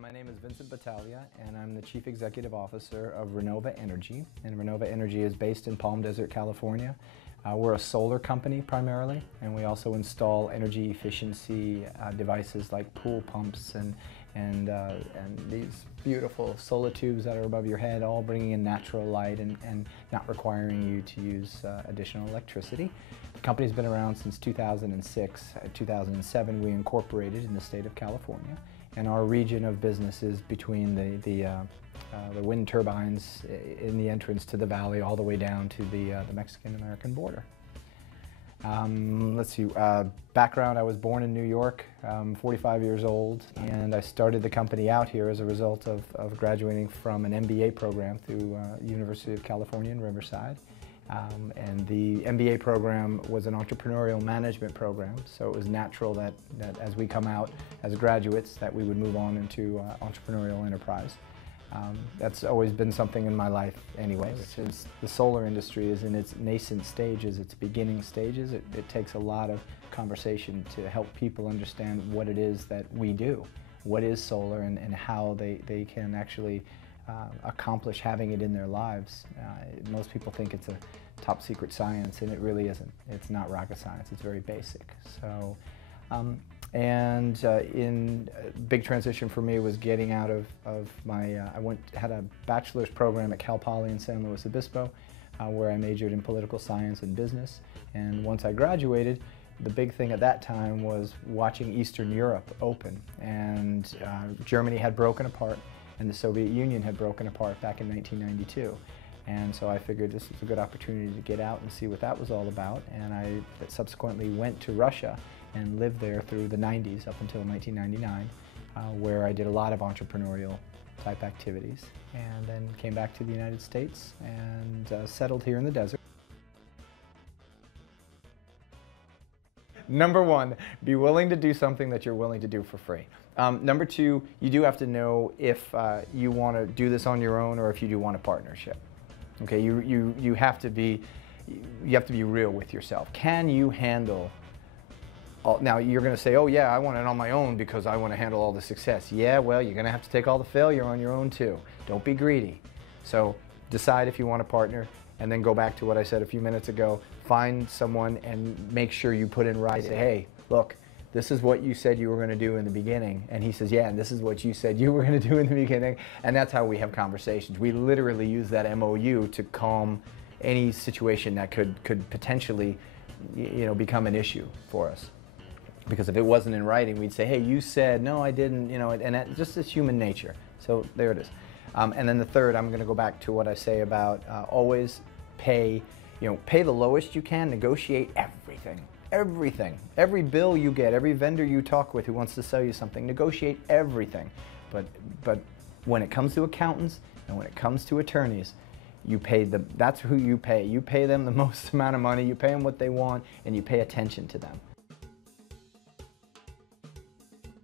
My name is Vincent Battaglia, and I'm the Chief Executive Officer of Renova Energy. And Renova Energy is based in Palm Desert, California. We're a solar company primarily, and we also install energy efficiency devices like pool pumps and these beautiful solar tubes that are above your head, all bringing in natural light and not requiring you to use additional electricity. The company's been around since 2006. 2007 we incorporated in the state of California, and our region of business is between the wind turbines in the entrance to the valley all the way down to the Mexican-American border. Let's see, background, I was born in New York, 45 years old, and I started the company out here as a result of graduating from an MBA program through University of California in Riverside. And the MBA program was an entrepreneurial management program, so it was natural that as we come out as graduates that we would move on into entrepreneurial enterprise. That's always been something in my life anyway. Since the solar industry is in its nascent stages, its beginning stages, it takes a lot of conversation to help people understand what it is that we do, what is solar, and how they can actually accomplish having it in their lives. Most people think it's a top secret science, and it really isn't. It's not rocket science, it's very basic. So, big transition for me was getting out of my, I had a bachelor's program at Cal Poly in San Luis Obispo, where I majored in political science and business. And once I graduated, the big thing at that time was watching Eastern Europe open. And Germany had broken apart, and the Soviet Union had broken apart back in 1992. And so I figured this was a good opportunity to get out and see what that was all about. And I subsequently went to Russia and lived there through the 90s up until 1999, where I did a lot of entrepreneurial type activities, and then came back to the United States and settled here in the desert. Number one, be willing to do something that you're willing to do for free. Number two, you do have to know if you want to do this on your own or if you do want a partnership. Okay, you have to be real with yourself. Can you handle now you're going to say, oh yeah, I want it on my own because I want to handle all the success. Yeah, well, you're going to have to take all the failure on your own too. Don't be greedy. So decide if you want a partner, and then go back to what I said a few minutes ago. Find someone and make sure you put in writing. Say, hey, look, this is what you said you were going to do in the beginning. And he says, yeah, and this is what you said you were going to do in the beginning. And that's how we have conversations. We literally use that MOU to calm any situation that could potentially, become an issue for us. Because if it wasn't in writing, we'd say, hey, you said, no, I didn't, and that just is human nature. So there it is. And then the third, I'm going to go back to what I say about always pay the lowest you can, negotiate everything. Everything. Every bill you get, every vendor you talk with who wants to sell you something, negotiate everything. But when it comes to accountants and when it comes to attorneys, you pay them, that's who you pay. You pay them the most amount of money, you pay them what they want, and you pay attention to them.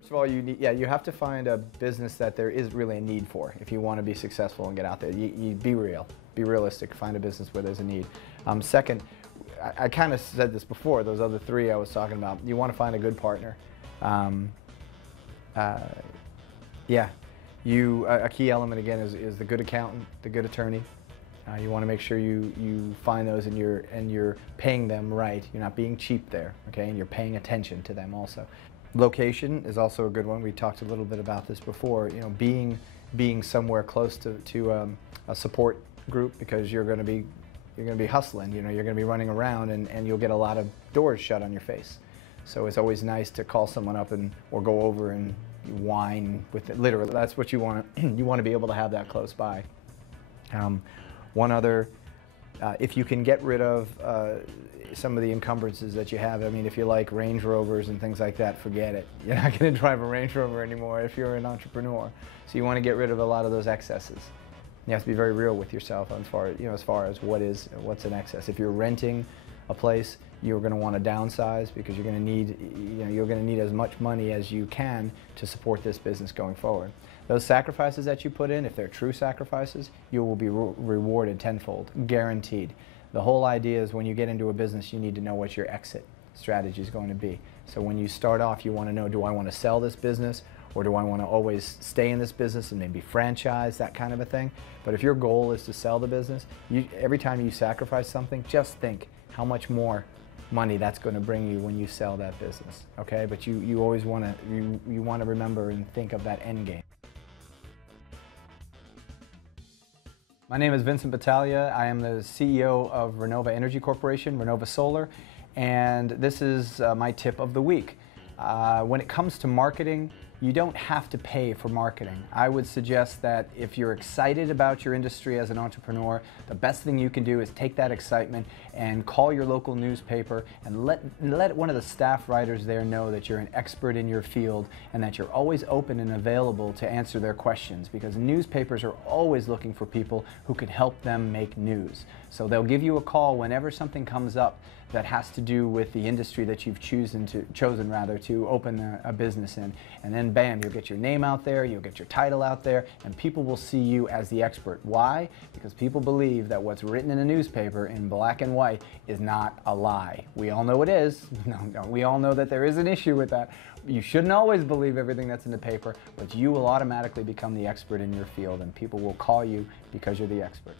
First of all, you have to find a business that there is really a need for if you want to be successful and get out there. You be real, be realistic, find a business where there's a need. Second, I kind of said this before, those other three I was talking about, you want to find a good partner. A key element again is the good accountant, the good attorney. You want to make sure you find those and you're paying them right. You're not being cheap there, okay? And you're paying attention to them also. Location is also a good one. We talked a little bit about this before. Being somewhere close to a support group, because you're going to be hustling. You're going to be running around, and you'll get a lot of doors shut on your face. So it's always nice to call someone up or go over and whine with it. Literally, that's what you want. You want to be able to have that close by. One other, if you can get rid of some of the encumbrances that you have. I mean, if you like Range Rovers and things like that, forget it. You're not going to drive a Range Rover anymore if you're an entrepreneur. So you want to get rid of a lot of those excesses. You have to be very real with yourself as far as what's an excess. If you're renting a place, you're going to want to downsize because you're going to need as much money as you can to support this business going forward. Those sacrifices that you put in, if they're true sacrifices, you will be rewarded tenfold, guaranteed. The whole idea is when you get into a business, you need to know what your exit strategy is going to be. So when you start off, you want to know, do I want to sell this business or do I want to always stay in this business and maybe franchise, that kind of a thing. But if your goal is to sell the business, every time you sacrifice something, just think how much more money that's going to bring you when you sell that business, okay? But you always want to, you want to remember and think of that end game. My name is Vincent Battaglia. I am the CEO of Renova Energy Corporation, Renova Solar, and this is my tip of the week. When it comes to marketing, you don't have to pay for marketing. I would suggest that if you're excited about your industry as an entrepreneur, the best thing you can do is take that excitement and call your local newspaper and let one of the staff writers there know that you're an expert in your field and that you're always open and available to answer their questions, because newspapers are always looking for people who can help them make news. So they'll give you a call whenever something comes up that has to do with the industry that you've chosen to open a business in. And then bam, you'll get your name out there, you'll get your title out there, and people will see you as the expert. Why? Because people believe that what's written in a newspaper in black and white is not a lie. We all know it is. No, we all know that there is an issue with that. You shouldn't always believe everything that's in the paper, but you will automatically become the expert in your field, and people will call you because you're the expert.